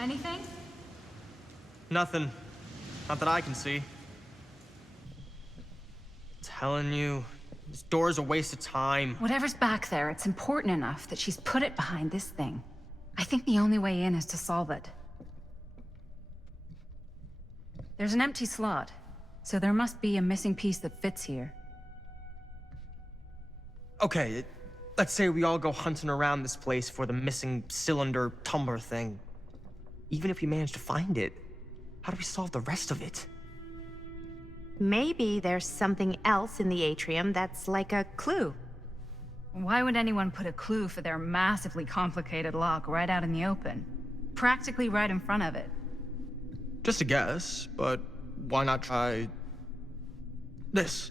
Anything? Nothing. Not that I can see. Telling you, this door's a waste of time. Whatever's back there, it's important enough that she's put it behind this thing. I think the only way in is to solve it. There's an empty slot, so there must be a missing piece that fits here. Okay, let's say we all go hunting around this place for the missing cylinder tumbler thing. Even if we manage to find it, how do we solve the rest of it? Maybe there's something else in the atrium that's like a clue. Why would anyone put a clue for their massively complicated lock right out in the open? Practically right in front of it. Just a guess, but why not try this?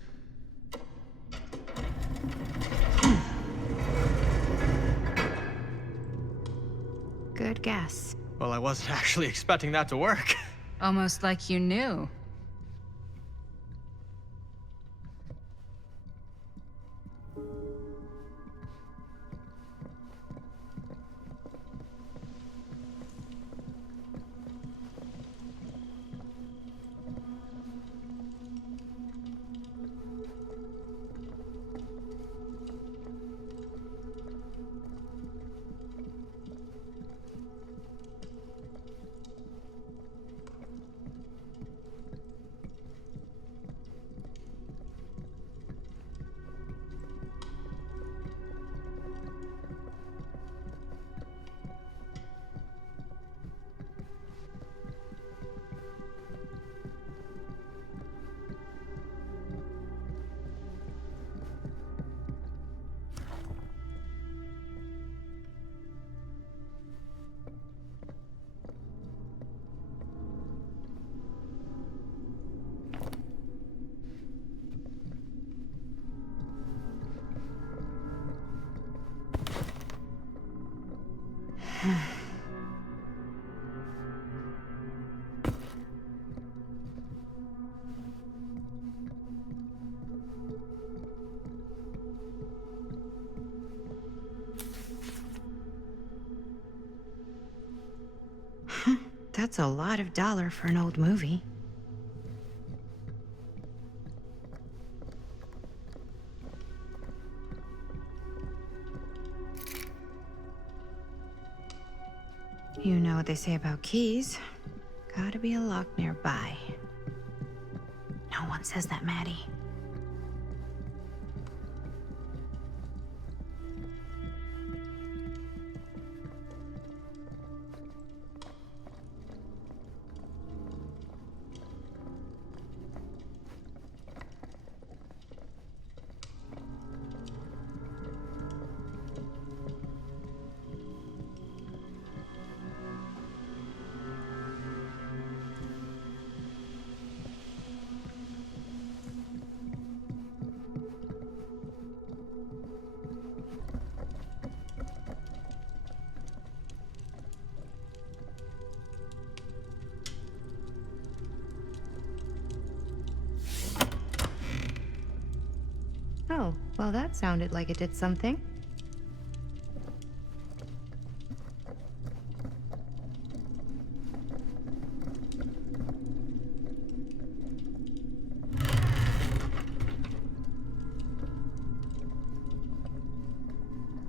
Good guess. Well, I wasn't actually expecting that to work. Almost like you knew. That's a lot of dollar for an old movie. You know what they say about keys. Gotta be a lock nearby. No one says that, Maddie. Oh, well that sounded like it did something.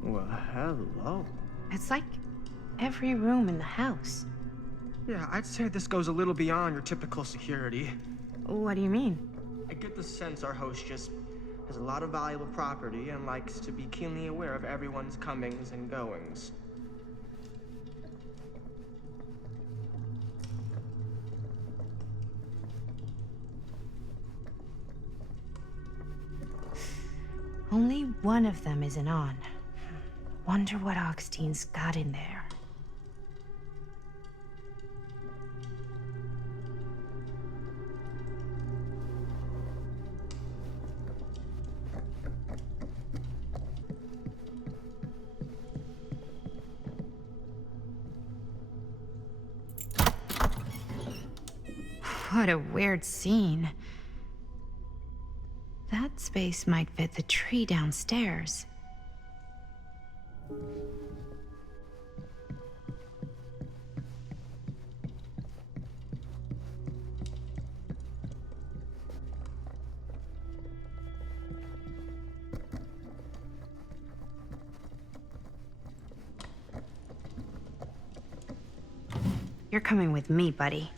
Well, hello. It's like every room in the house. Yeah, I'd say this goes a little beyond your typical security. What do you mean? I get the sense our host just has a lot of valuable property and likes to be keenly aware of everyone's comings and goings. Only one of them isn't on. Wonder what Augustine got in there. What a weird scene. That space might fit the tree downstairs. You're coming with me, buddy.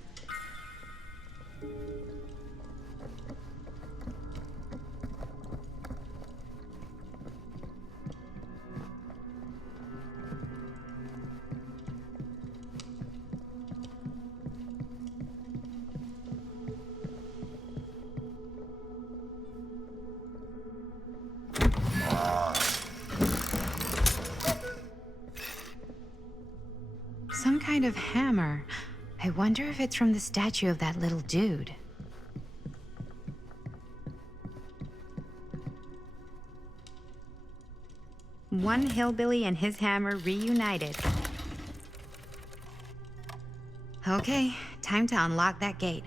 Some kind of hammer. I wonder if it's from the statue of that little dude. One hillbilly and his hammer reunited. Okay, time to unlock that gate.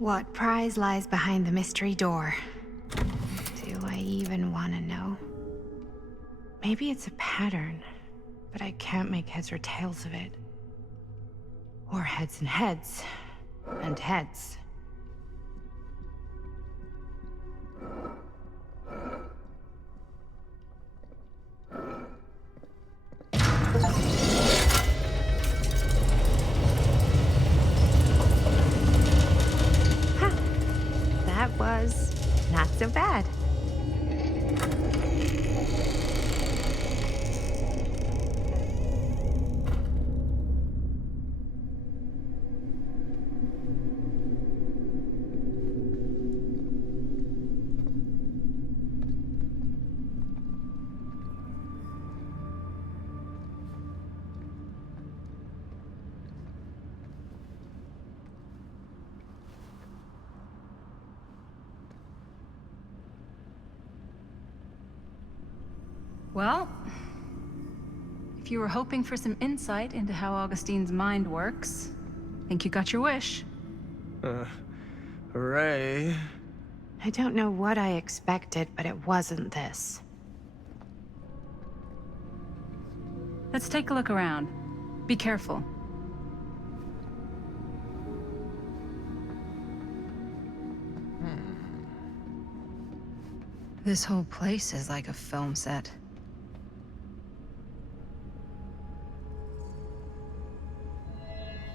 What prize lies behind the mystery door? Do I even want to know? Maybe it's a pattern, but I can't make heads or tails of it. Or heads and heads, and heads. That was not so bad. Well, if you were hoping for some insight into how Augustine's mind works, I think you got your wish. Hooray. I don't know what I expected, but it wasn't this. Let's take a look around. Be careful. This whole place is like a film set.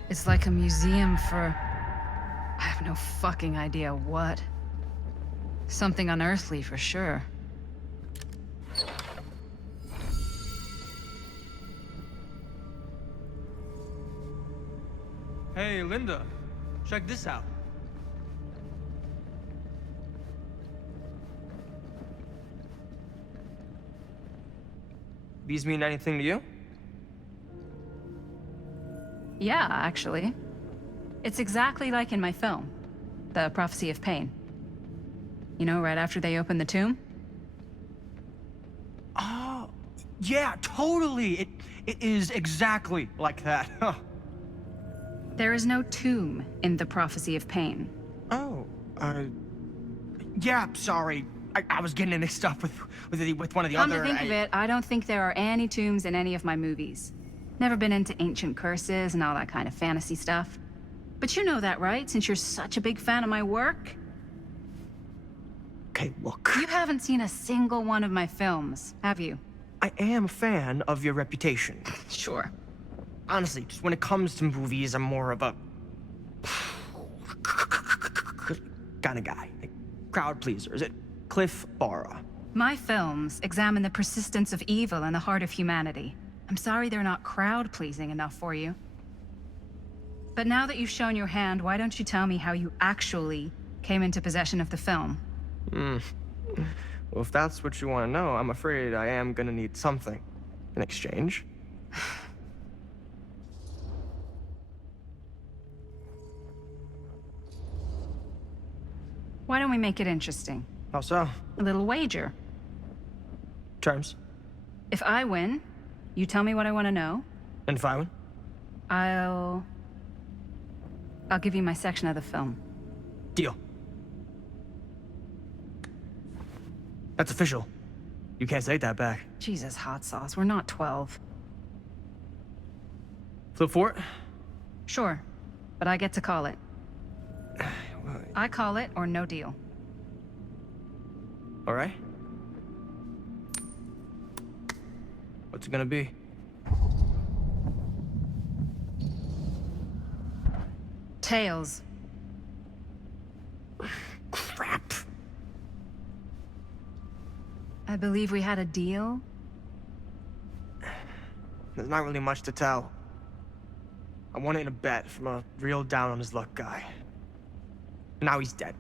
It's like a museum for... I have no fucking idea what. Something unearthly for sure. Hey, Linda. Check this out. These mean anything to you? Yeah, actually. It's exactly like in my film, The Prophecy of Pain. You know, right after they open the tomb? Oh, yeah, totally. It is exactly like that. Huh. There is no tomb in The Prophecy of Pain. Oh, yeah, sorry. I was getting it mixed up with one of the Come other... to think of it, I don't think there are any tombs in any of my movies. Never been into ancient curses and all that kind of fantasy stuff. But you know that, right? Since you're such a big fan of my work? Okay, look. You haven't seen a single one of my films, have you? I am a fan of your reputation. Sure. Honestly, just when it comes to movies, I'm more of a... kind of guy. Like, crowd pleaser. Is it Cliff Barra? My films examine the persistence of evil in the heart of humanity. I'm sorry they're not crowd-pleasing enough for you. But now that you've shown your hand, why don't you tell me how you actually came into possession of the film? Well, if that's what you want to know, I'm afraid I am gonna need something in exchange. Why don't we make it interesting? How so? A little wager. Terms? If I win, you tell me what I want to know. And if I win? I'll give you my section of the film. Deal. That's official. You can't take that back. Jesus, hot sauce. We're not 12. Flip for it? Sure, but I get to call it. I call it or no deal. All right. What's it gonna be? Tails. Crap. I believe we had a deal. There's not really much to tell. I won it in a bet from a real down on his luck guy. Now he's dead.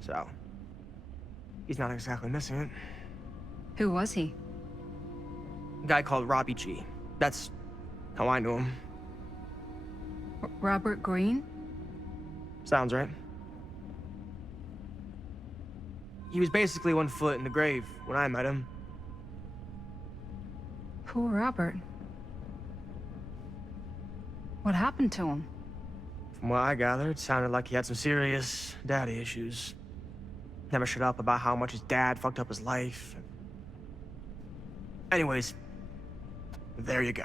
So, he's not exactly missing it. Who was he? A guy called Robbie G. That's how I knew him. Robert Green? Sounds right. He was basically 1 foot in the grave when I met him. Poor Robert. What happened to him? From what I gathered, it sounded like he had some serious daddy issues. Never shut up about how much his dad fucked up his life. Anyways, there you go.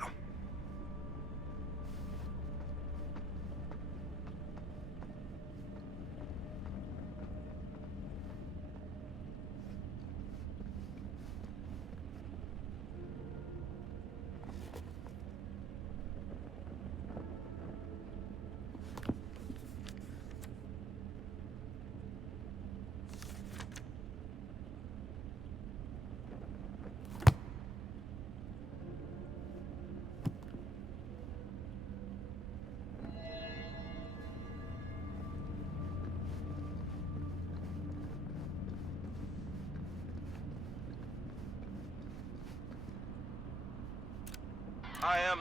I am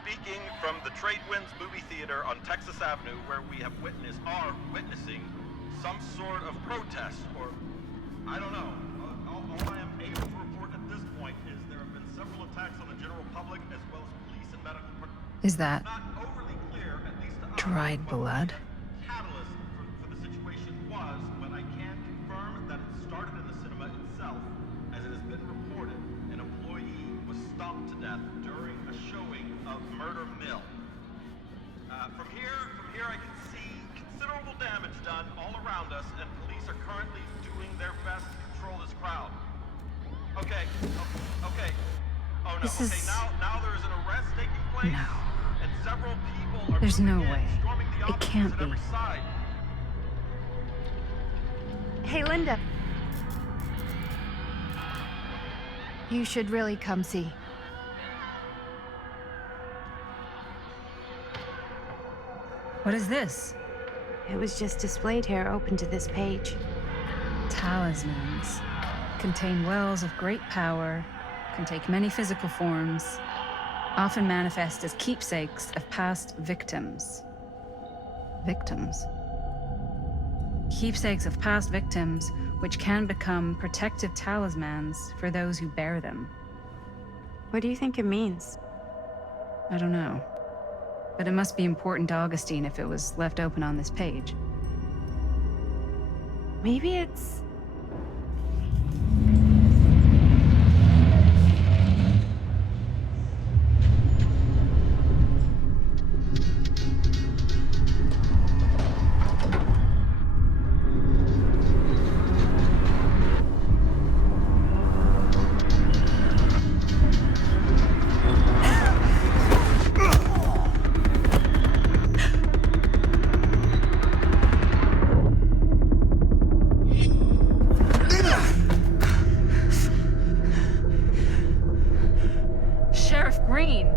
speaking from the Trade Winds Movie Theater on Texas Avenue, where we are witnessing some sort of protest, or I don't know. All I am able to report at this point is there have been several attacks on the general public, as well as police and medical. Is that Not overly clear, at least to us, dried what blood? the catalyst for the situation was, but I can confirm that it started in the cinema itself, as it has been reported. An employee was stomped to death during a showing of Murder Mill. From here I can see considerable damage done all around us, and police are currently doing their best to control this crowd. Okay. Oh no. This Okay, is- now there is an arrest taking place. No. And several people are There's no moving in, way. storming the It offices can't at be. every side. Hey, Linda. You should really come see. What is this? It was just displayed here, open to this page. Talismans. Contain wells of great power, can take many physical forms, often manifest as keepsakes of past victims. Victims? Keepsakes of past victims, which can become protective talismans for those who bear them. What do you think it means? I don't know. But it must be important to Augustine if it was left open on this page. Maybe it's... Sheriff Green!